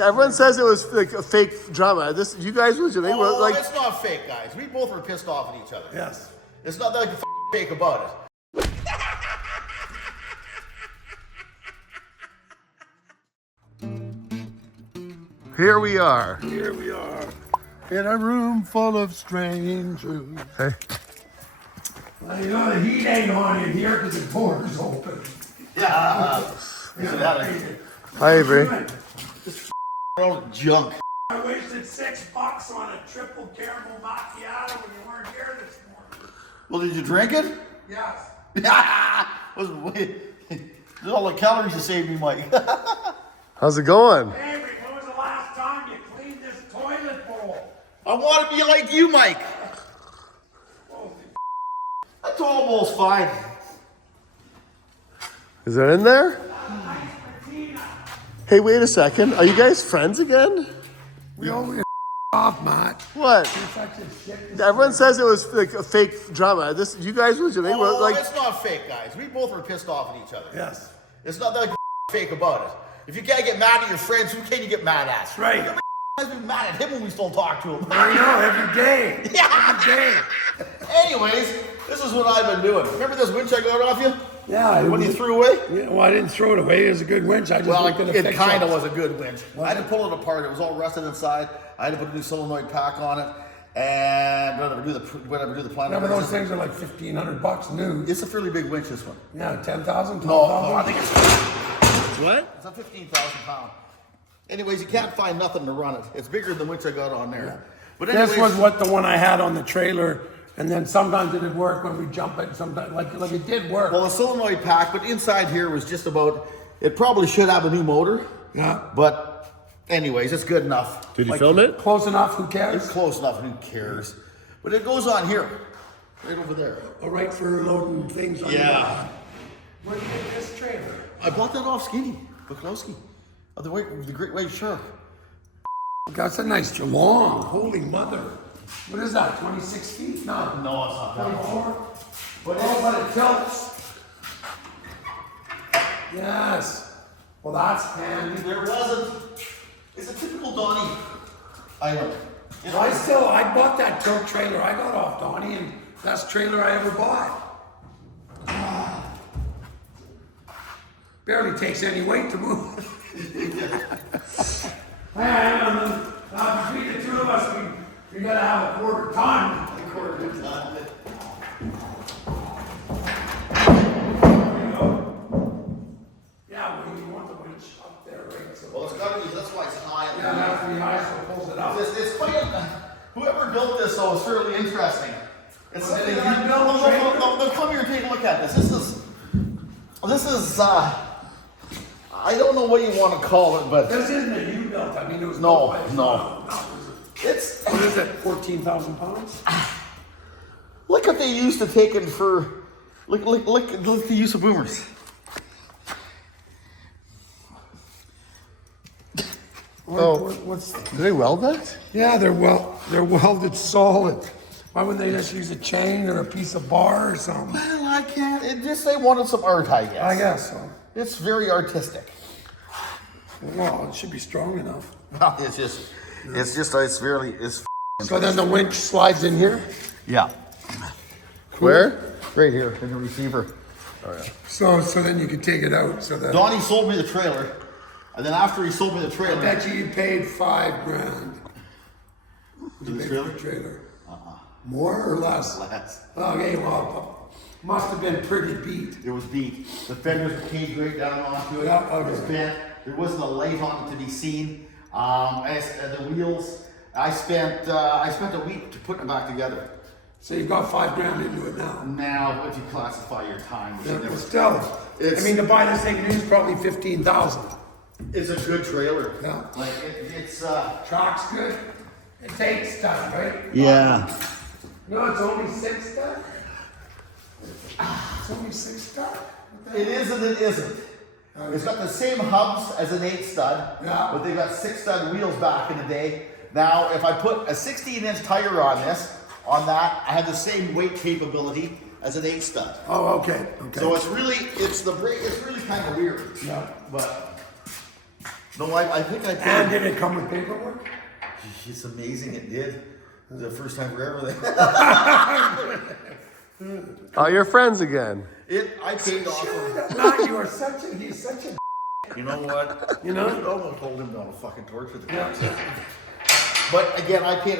Everyone says it was like a fake drama. This, you guys were doing like. It's not fake, guys. We both were pissed off at each other. Yes. It's not like fake about it. Here we are. Here we are. In a room full of strangers. Hey. Well, you know the heat ain't on in here because the door's open. Yeah. Hi, Avery. Junk. I wasted $6 on a triple caramel macchiato when you weren't here this morning. Well, did you drink it? Yes. There's all the calories you saved me, Mike. How's it going? Avery, when was the last time you cleaned this toilet bowl? I want to be like you, Mike. That toilet bowl's fine. Is it in there? Hey, wait a second. Are you guys friends again? We always off, Matt. What? Such a shit. Everyone says it was like a fake drama. This, you guys were doing like. It's not fake, guys. We both were pissed off at each other. Yes. It's not like fake about it. If you can't get mad at your friends, who can you get mad at? That's right. I've been mad at him when we still talk to him. I know, every day. Yeah. Every day. Anyways, this is what I've been doing. Remember this winch I got off you? Yeah. When you threw away? Yeah, well, I didn't throw it away. It was a good winch. I just looked at it kind of was a good winch. I had to pull it apart. It was all rusted inside. I had to put a new solenoid pack on it, and do the plan. Remember those things are like $1,500 new. It's a fairly big winch, this one. Yeah, 10,000, 12,000. No, I think it's What? a 15,000 pound. Anyways, you can't find nothing to run it. It's bigger than the winch I got on there. Yeah. But anyways, This was what the one I had on the trailer, and then sometimes it would work when we jump it. Sometimes, like it did work. well, the solenoid pack, but inside here was just about. It probably should have a new motor. Yeah. But anyways, it's good enough. Did you film it? Close enough. Who It's cares? close enough. Who cares? But it goes on here, right over there. All right for loading things on. Yeah. Where did you get this trailer? I bought that off Skinny Bukowski, of the Great White Shark. That's a nice Geelong. Holy mother. What is that? 26 feet? No. No, it's not that. 24? But But it tilts. Yes. Well, that's handy. there wasn't. It's a typical Donnie item. You know, I bought that tilt trailer I got off Donnie, and best trailer I ever bought. Barely takes any weight to move. Between the two of us, we gotta have a quarter ton. Yeah, well, you want the winch up there, right? So well, it's got to be. That's why it's high. yeah, that's the high, so it pulls it up. It's quite. Whoever built this, though, is fairly interesting. It's Well, something did that you build the trailer? no, come here and take a look at this. This is. I don't know what you want to call it, but This isn't a U-built. I mean, it was No, built by- no. It's, what is it, 14,000 pounds? look what they used to take in for. Look the use of boomers. What's? Do they weld that? Yeah, they're welded solid. Why wouldn't they just use a chain or a piece of bar or something? Well, I can't. It just they wanted some art, I guess. I guess so. It's very artistic. Well, it should be strong enough. Well, it's really. So then the winch slides in here. Yeah. Where? Right here in the receiver. So then you can take it out. So that Donnie sold me the trailer, and then after he sold me the I trailer, bet you paid $5,000. the You paid trailer? for the trailer. More or less? Less. Okay, well, must have been pretty beat. It was beat. The fenders were caged right down onto it. Yeah, okay. It was bent. There wasn't a light on it to be seen. The wheels. I spent a week to put them back together. So you've got $5,000 into it now. Now, if you classify your time, Yeah, but still, It's- I mean, to buy this thing new is probably 15,000. it's a good trailer. Yeah. Like it's. Track's good. It's 8 stud, right? Yeah. No, it's only 6 stud. It's only 6 stud. It is and it isn't. It's got the same hubs as an 8 stud, Yeah. but they got 6 stud wheels back in the day. Now, if I put a 16-inch tire on that, I have the same weight capability as an 8 stud. Oh, okay. So it's really kind of weird. Yeah. But No, I think I paid. And did it come with paperwork? It's amazing it did. It was the first time for everything. Oh, you're friends again. I paid off of. No, you are such a, he's such a, You know what? you know? I'm gonna hold him down a fucking torch with the cops. But again, I paid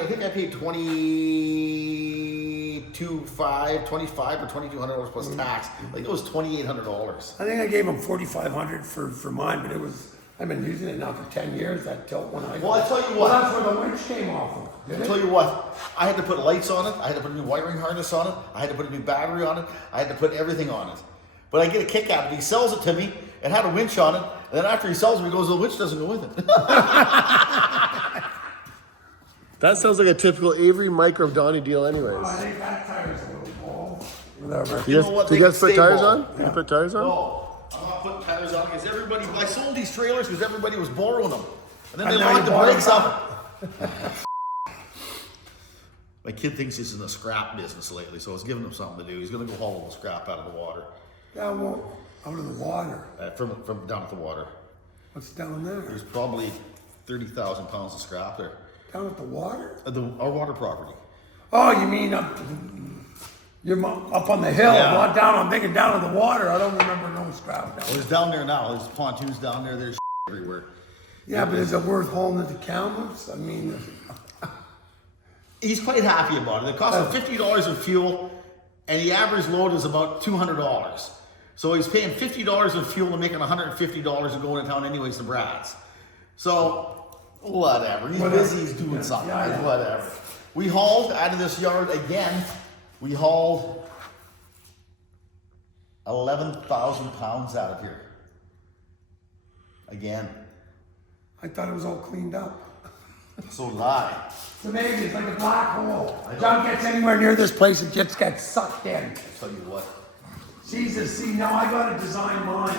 25 or $2,200 plus tax. Like it was $2,800. I think I gave him $4,500 for mine, but it was, I've been using it now for 10 years, that tilt when I. Well, I tell you Well, what. that's where the winch came off of, did I it? tell you what, I had to put lights on it. I had to put a new wiring harness on it. I had to put a new battery on it. I had to put everything on it. But I get a kick out of it. He sells it to me. It had a winch on it. And then after he sells it, he goes, the winch doesn't go with it. That sounds like a typical Avery Micro Donnie deal anyways. I think that tire's a little ball, whatever. You know what? guys, do you They guys can put stay tires ball. on? You put tires on? No, I'm not putting tires on because everybody, I sold these trailers because everybody was borrowing them. And then they And now locked you the bought brakes them up. My kid thinks he's in the scrap business lately, so I was giving him something to do. He's going to go haul all the scrap out of the water. Yeah, well, out of the water. From down at the water. What's down there? There's probably 30,000 pounds of scrap there. Down at the water? Our water property. Oh, you mean up on the hill, Yeah. not down, I'm thinking down in the water. I don't remember no scrap down Well, there. there's down there now. There's pontoons down there. There's everywhere. Yeah, but is it worth hauling it to Kamloops? I mean, He's quite happy about it. It costs him $50 of fuel, and the average load is about $200. So he's paying $50 of fuel and making $150 of going to town anyways to Brad's. So whatever. He's busy. He's doing something. Yeah. Whatever. We hauled out of this yard again. We hauled 11,000 pounds out of here. Again. I thought it was all cleaned up. So did I. It's amazing, it's like a black hole. Junk gets anywhere near this place, it just gets sucked in. I'll tell you what. Jesus, see, now I gotta design mine.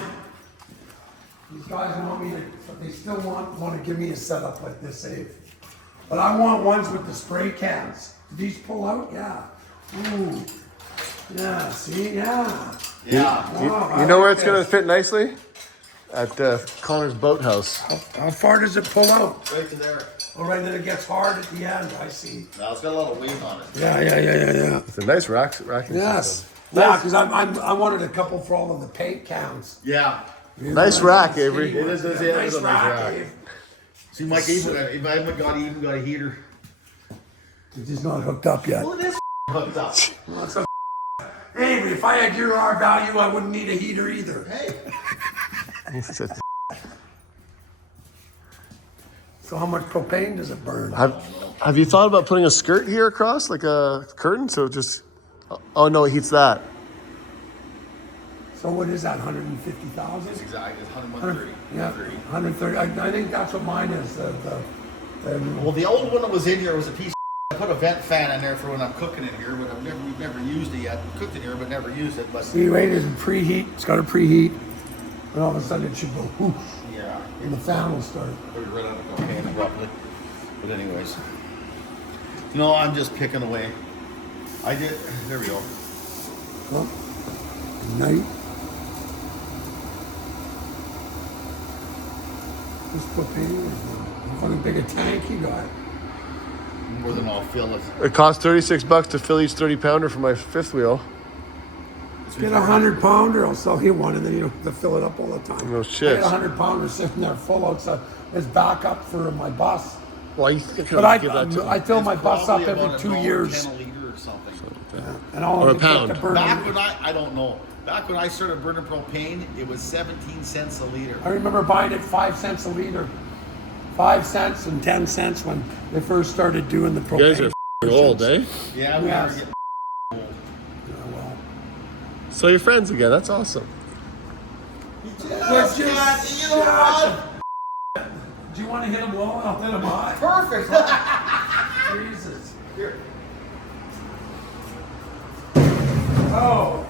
These guys want me to, they still want to give me a setup like this, Abe. But I want ones with the spray cans. Do these pull out? Yeah. Ooh. Yeah, see, yeah. Yeah. Wow, I You know where like it's going to this. fit nicely? At Connor's Boathouse. How far does it pull out? Right to there. Oh, right, then it gets hard at the end, I see. Now it's got a lot of weight on it. Yeah. It's a nice racking Yes. system. Yeah, because I wanted a couple for all of the paint counts. Yeah. Nice rack, Avery. It is, Nice it is a nice rack, rack. Abe. See, Mike, even I haven't got a heater. It's just not hooked up yet. Well, it is hooked up. Well, that's a Avery, if I had your R value, I wouldn't need a heater either. Hey. So how much propane does it burn? Have you thought about putting a skirt here across, like a curtain, so it just... Oh, no, it heats that. So what is that, 150,000? Exactly. It's 130. Yeah, 130. I think that's what mine is. Well, the old one that was in here was a piece of I put a vent fan in there for when I'm cooking in here, but we've never used it yet. We cooked in here, but never used it. But See, wait, it's preheat. It's got a preheat. And all of a sudden it should go whoosh. yeah, And the fan will start. we ran out of cocaine abruptly. But anyways, no, I'm just picking away. I did. There we go. Well, night. This propane is how big a tank you got. More than I'll fill it. It costs $36 to fill each 30-pounder for my fifth wheel. Get a 100-pounder, I'll sell you one, and then you don't have to fill it up all the time. No shit. I got a 100-pounder sitting there full out, so it's backup for my bus. Well, you could But give that to I fill my bus up Probably every about 2 $1.10 years. a liter or something. And all Or of a it gets pound. to burn. Back when I don't know. Back when I started burning propane, it was 17 cents a liter. I remember buying it 5 cents a liter. 5 cents and 10 cents when they first started doing the propane. You guys are f***ing old, eh? Yeah, we Yes. were getting Yeah, well. So you're friends again. That's awesome. Let's you know just what? Do you want to hit him low? I'll hit him high. Perfect. Jesus. Here. Oh,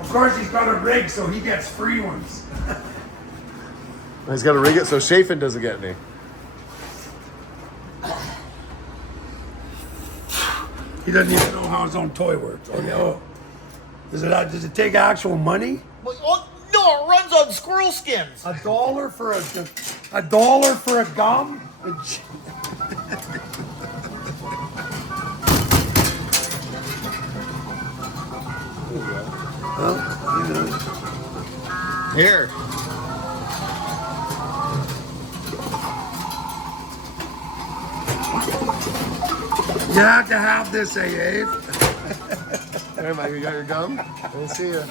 of course he's got a rig, so he gets free ones. He's got to rig it so Shoaf doesn't get any. He doesn't even know how his own toy works. Oh, no. Does it take actual money? Well, no, it runs on squirrel skins. $1 for a $1 for a gum? Here. You have to have this, Abe. Hey, Mike, you got your gum? Let me see you.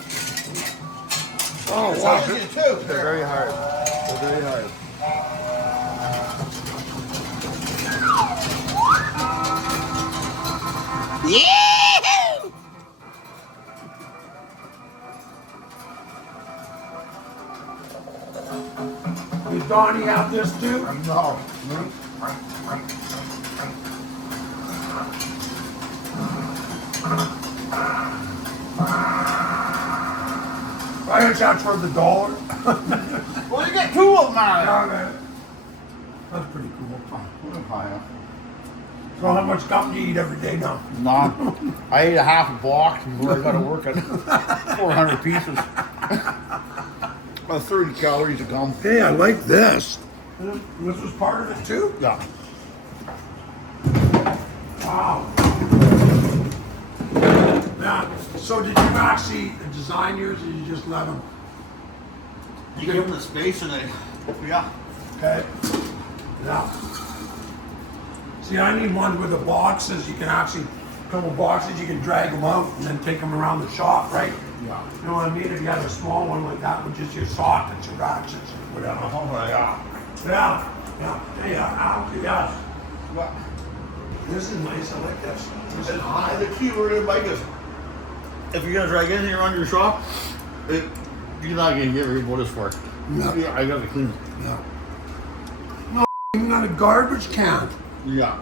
Oh, It's wow. on you too. They're very hard. They're very hard. Yeah! Does Donnie have this too? No. I guess that's for the $1. Well, you get 2 of them out of Okay. That's pretty cool. it. So how much gum do you eat every day now? No, I ate a half a box before I got to work at 400 pieces. About 30 calories of gum. Hey, I like this. This was part of it too? Yeah. Wow. Now, so did you actually design yours or you just let them? You give them the space and they, yeah. Okay. Yeah. See, I need ones with the boxes. You can actually, a couple boxes, you can drag them out and then take them around the shop, right? Yeah. You know what I mean? If you had a small one like that with just your sockets or ratchets or whatever. Oh, yeah. Yeah. Yeah. Yeah. Well, This is nice. I like this. This is and high. the key word in bike is, if you're gonna drag anything around your shop, you're not gonna get rid of what it's for. No. Yeah, I got to clean it. Yeah. No, even got a garbage can. Yeah.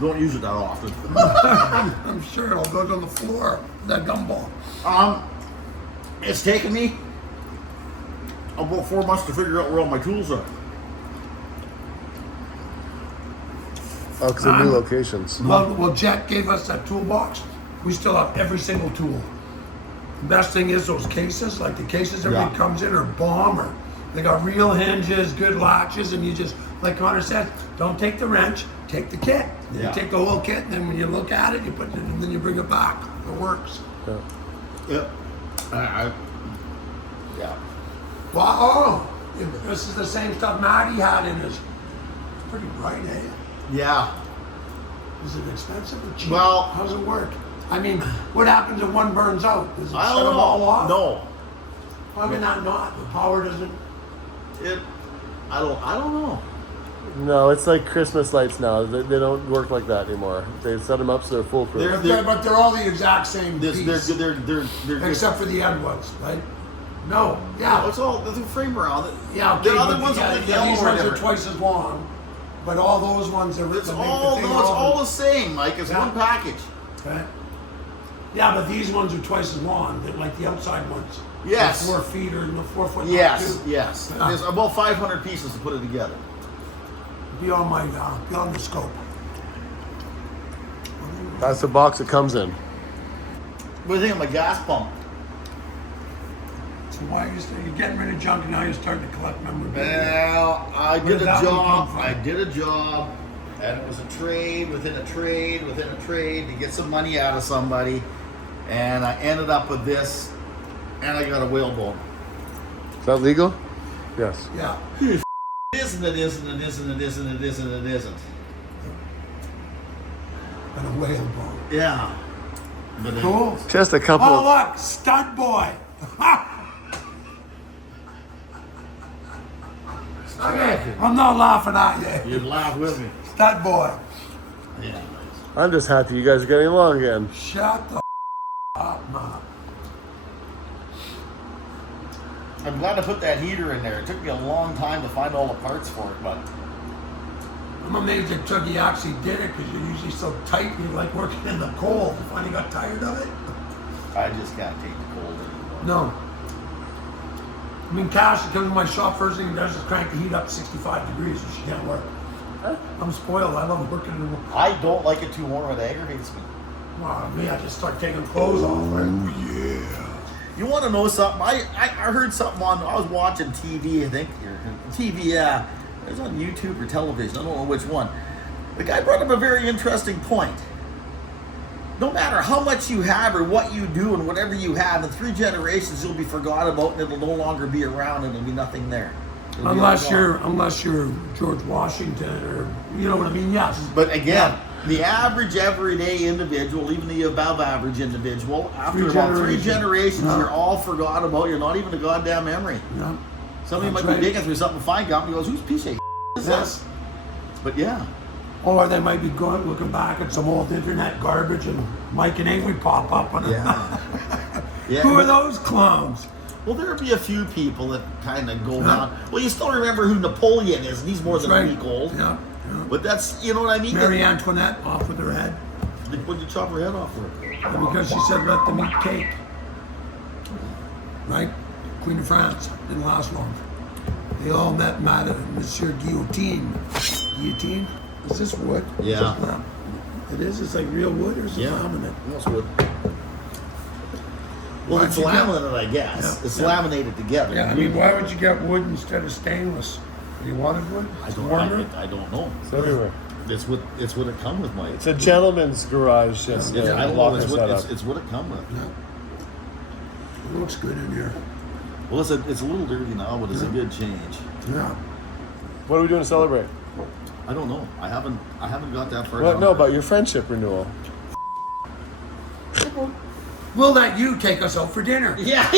Don't use it that often. I'm sure it all goes on the floor. That gumball. It's taken me about 4 months to figure out where all my tools are. Oh, because of new locations. Well, Jet gave us that toolbox. We still have every single tool. The best thing is those cases, like the cases everything Yeah. comes in are bomb, or they got real hinges, good latches, and you just, like Connor said, don't take the wrench, take the kit. You Yeah. take the whole kit, and then when you look at it, you put it, and then you bring it back. It works. Yeah. Yep. Yeah. Wow, this is the same stuff Matty had in his. It's pretty bright, eh? Yeah. Is it expensive or cheap? Well- How does it work? I mean, what happens if one burns out? Does it I set don't them all know. off? No. Probably not. The power doesn't. I don't know. No, it's like Christmas lights now. They don't work like that anymore. They set them up so they're foolproof. But they're all the exact same piece, They're except for the end ones, right? No. No, Yeah. it's all there's a frame around it. Yeah. Okay, The other but ones yeah, with the yeah, yellow these are ones are different. twice as long, but all those ones are. It's the all thing no, it's over- all the same. Like it's Yeah. one package. Okay. Yeah, but these ones are twice as long. They're like the outside ones. Yes. The 4 feet or the 4 foot. Yes, too. yes. Yeah. There's about 500 pieces to put it together. Be on my be on the scope. That's the box it comes in. What do you think of my gas pump? So why you're getting rid of junk and now you're starting to collect memorabilia? Well, I Where did did a that one job. come from? I did a job, and it was a trade within a trade within a trade to get some money out of somebody, and I ended up with this, and I got a whalebone. Is that legal? Yes. Yeah. It isn't. It isn't. It isn't. It isn't. It isn't. It isn't. And a whalebone. Yeah. But Cool. Just a couple. Oh look, stud boy. Okay, I'm not laughing at you. you'd laugh with me. Stud boy. Yeah. I'm just happy you guys are getting along again. Shut the up, man. I'm glad I put that heater in there. It took me a long time to find all the parts for it, but I'm amazed that Chucky actually did it because you're usually so tight and you like working in the cold. You finally got tired of it? I just can't take the cold anymore. No. I mean, Cash comes to my shop first thing he does is crank the heat up to 65 degrees so she can't work. I'm spoiled. I love working in the I don't like it too warm. It aggravates me. Wow, me, I just start taking clothes off, right? Yeah. You want to know something? I heard something I was watching TV, I think. TV, yeah. It was on YouTube or television. I don't know which one. The guy brought up a very interesting point. No matter how much you have or what you do and whatever you have, in 3 generations you'll be forgot about and it'll no longer be around and there'll be nothing there. Unless you're George Washington or, you know what I mean? Yes. But again, the average everyday individual, even the above average individual, after about 3 generations, you're all forgot about. You're not even a goddamn memory. Yeah. Somebody might be digging through something, find out, and goes, "Whose piece of is this?" But yeah. Or they might be going looking back at some old internet garbage and Mike and Avery pop up on it. Yeah. Who are those clowns? Well, there'll be a few people that kind of go down. Well, you still remember who Napoleon is, and he's more than a week old. Yeah. But that's, you know what I mean? Marie Antoinette off with her head. What'd you chop her head off for? Because she said let them eat cake. Right? Queen of France. Didn't last long. They all met Monsieur Guillotine. Guillotine? Is this wood? Yeah. It is? It's like real wood or is it laminate? That's wood. Well, it's laminate, I guess. It's laminated together. Yeah, I mean, why would you get wood instead of stainless? You wanted wood? I don't know. It's everywhere. It's what it come with, Mike. It's a gentleman's garage. Just I don't know. locker setup. It's what it come with. Yeah. It looks good in here. Well, it's a little dirty now, but it's a good change. Yeah. What are we doing to celebrate? I don't know. I haven't got that far. What? No, about your friendship renewal. We'll let you take us out for dinner. Yeah.